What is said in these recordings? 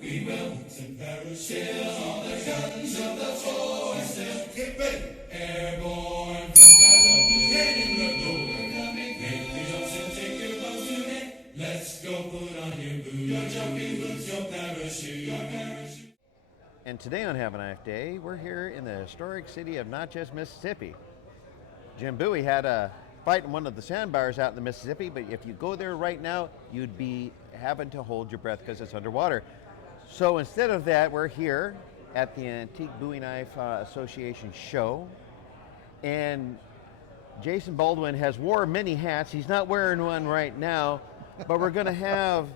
We will to parachute all the guns of the foe and still get ready. Airborne from skies of blue, heading the goal. We're coming, make the jumps and take your boats today. Let's go, put on your boots, your jumping boots, your parachute. And today on Have a Knife Day, we're here in the historic city of Natchez, Mississippi. Jim Bowie had a fight in one of the sandbars out in the Mississippi, but if you go there right now, you'd be having to hold your breath because it's underwater. So instead of that, we're here at the Antique Bowie Knife Association show, and Jason Baldwin has wore many hats. He's not wearing one right now, but we're going to have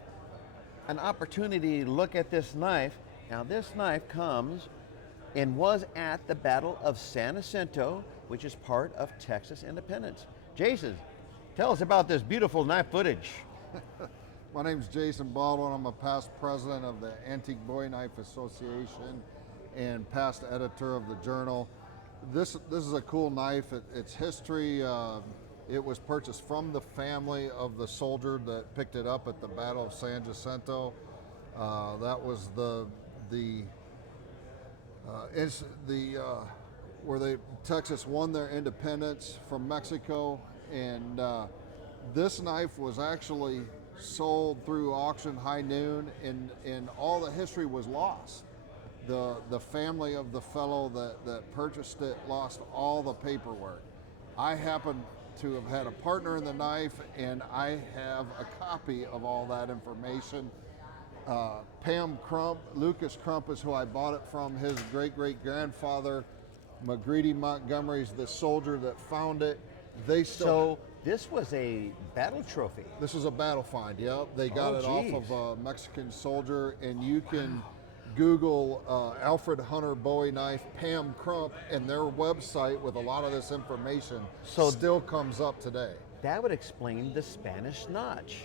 an opportunity to look at this knife. Now, this knife comes and was at the Battle of San Jacinto, which is part of Texas independence. Jason, tell us about this beautiful knife footage. My name's Jason Baldwin. I'm a past president of the Antique Bowie Knife Association and past editor of the journal. This is a cool knife. Its history, it was purchased from the family of the soldier that picked it up at the Battle of San Jacinto. That was where Texas won their independence from Mexico, and this knife was actually sold through auction high noon, and all the history was lost. The family of the fellow that purchased it lost all the paperwork. I happen to have had a partner in the knife, and I have a copy of all that information. Pam Crump, Lucas Crump is who I bought it from. His great-great-grandfather, McGreedy Montgomery's the soldier that found it. So this was a battle trophy. This is a battle find, yep. They got it off of a Mexican soldier, and you can Google Alfred Hunter Bowie knife, Pam Crump, and their website with a lot of this information still comes up today. That would explain the Spanish notch.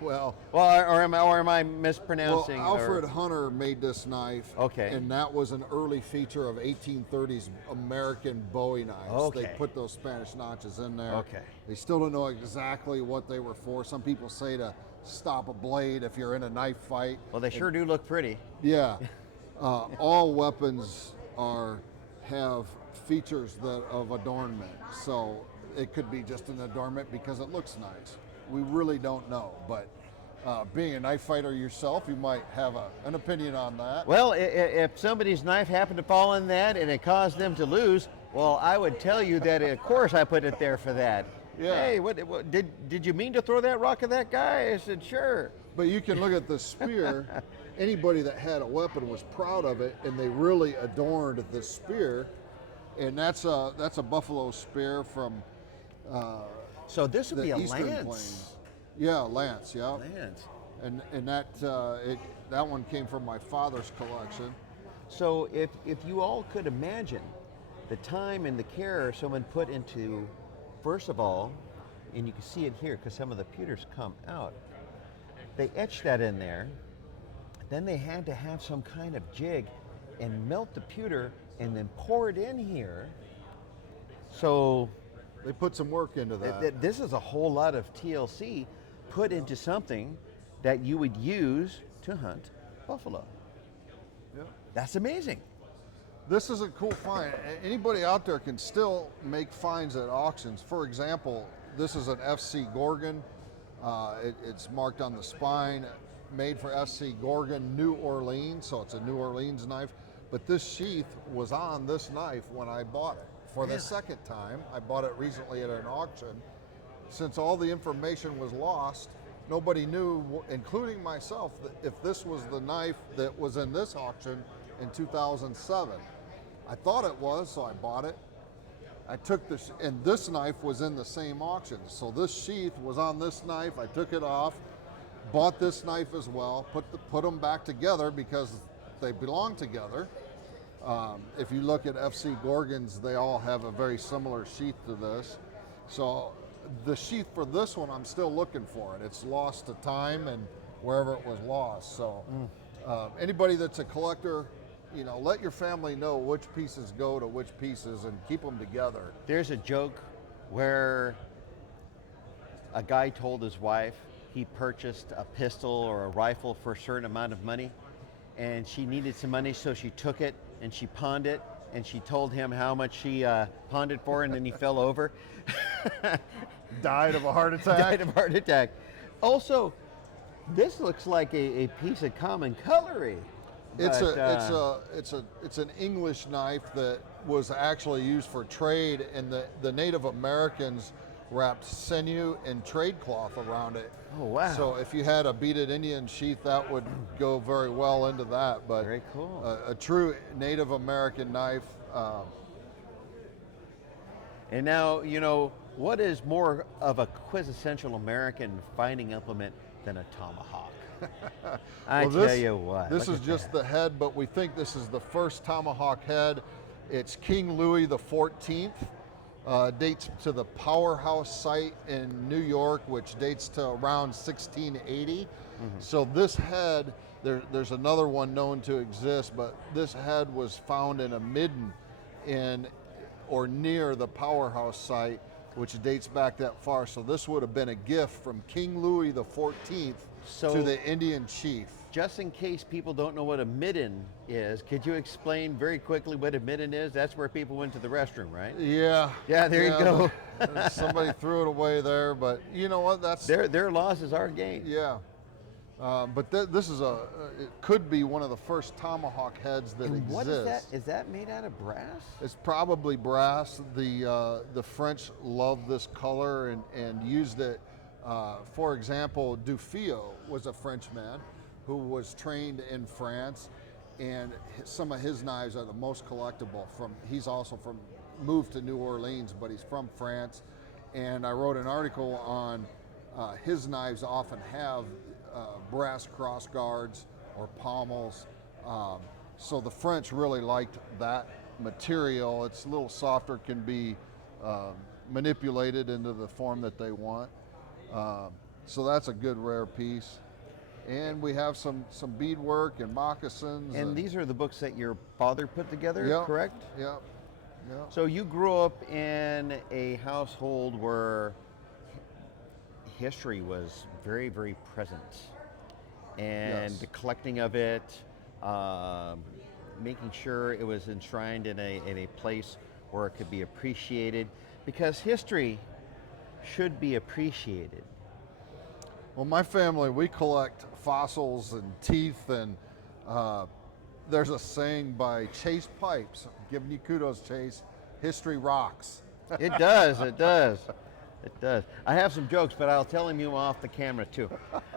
Well, or am I mispronouncing? Well, Alfred Hunter made this knife, okay, and that was an early feature of 1830s American Bowie knives. Okay. They put those Spanish notches in there. Okay. They still don't know exactly what they were for. Some people say to stop a blade if you're in a knife fight. Well, they sure do look pretty. Yeah. All weapons have features of adornment, so it could be just an adornment because it looks nice. We really don't know, but being a knife fighter yourself, you might have an opinion on that. Well, if somebody's knife happened to fall in that and it caused them to lose, well, I would tell you that, of course, I put it there for that. Yeah. Hey, what did you mean to throw that rock at that guy? I said, sure. But you can look at the spear. Anybody that had a weapon was proud of it, and they really adorned the spear. And that's a buffalo spear from so this would be a Eastern lance. Plains. Yeah, lance. Yeah. Lance. And that one came from my father's collection. So if you all could imagine the time and the care someone put into, first of all, and you can see it here because some of the pewters come out, they etched that in there. Then they had to have some kind of jig and melt the pewter and then pour it in here. So they put some work into that. This is a whole lot of TLC put into something that you would use to hunt buffalo. Yeah. That's amazing. This is a cool find. Anybody out there can still make finds at auctions. For example, this is an FC Gorgon. It's marked on the spine, made for FC Gorgon, New Orleans, so it's a New Orleans knife. But this sheath was on this knife when I bought it. For the second time, I bought it recently at an auction. Since all the information was lost, nobody knew, including myself, that if this was the knife that was in this auction in 2007. I thought it was, so I bought it. I took this, and this knife was in the same auction. So this sheath was on this knife. I took it off, bought this knife as well, put them back together because they belong together. If you look at FC Gorgons, they all have a very similar sheath to this. So the sheath for this one, I'm still looking for it. It's lost to time and wherever it was lost. So anybody that's a collector, let your family know which pieces go to which pieces and keep them together. There's a joke where a guy told his wife he purchased a pistol or a rifle for a certain amount of money, and she needed some money, so she took it and she pawned it, and she told him how much she pawned it for, and then he fell over. Died of a heart attack. Died of a heart attack. Also, this looks like a piece of common cutlery. It's but, it's an English knife that was actually used for trade, and the Native Americans wrapped sinew and trade cloth around it. Oh wow! So if you had a beaded Indian sheath, that would go very well into that. But very cool. A true Native American knife. And now, what is more of a quintessential American fighting implement than a tomahawk? I tell you what. This is just the head, but we think this is the first tomahawk head. It's King Louis the 14th. Dates to the Powerhouse site in New York, which dates to around 1680. So this head, there's another one known to exist, but this head was found in a midden in or near the Powerhouse site, which dates back that far. So this would have been a gift from King Louis the 14th to the Indian chief. Just in case people don't know what a midden is, could you explain very quickly what a midden is? That's where people went to the restroom, right? Yeah. Yeah, there you go. Somebody threw it away there, but you know what? That's their loss is our gain. Yeah. But this is it could be one of the first tomahawk heads that exists. What is that? Is that made out of brass? It's probably brass. The French loved this color and used it. For example, Dufio was a Frenchman who was trained in France, and some of his knives are the most collectible. He's also moved to New Orleans, but he's from France. And I wrote an article on his knives often have brass cross guards or pommels. So the French really liked that material. It's a little softer, can be manipulated into the form that they want. So that's a good rare piece. And we have some beadwork and moccasins. And these are the books that your father put together, correct? Yep. So you grew up in a household where history was very present, and the collecting of it, making sure it was enshrined in a place where it could be appreciated, because history should be appreciated. Well, my family, we collect fossils and teeth, and there's a saying by Chase Pipes, I'm giving you kudos, Chase, history rocks. It does. It does. I have some jokes, but I'll tell him you off the camera too.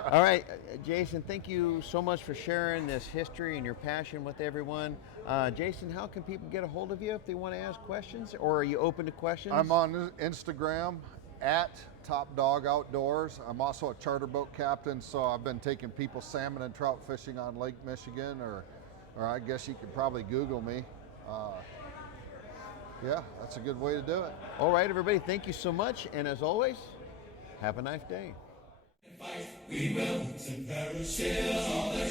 All right, Jason, thank you so much for sharing this history and your passion with everyone. Jason, how can people get a hold of you if they want to ask questions, or are you open to questions? I'm on Instagram at Top Dog Outdoors. I'm also a charter boat captain, so I've been taking people salmon and trout fishing on Lake Michigan, or I guess you could probably Google me. Yeah, that's a good way to do it. All right, everybody, thank you so much, and as always, have a nice day. We will, and perish all the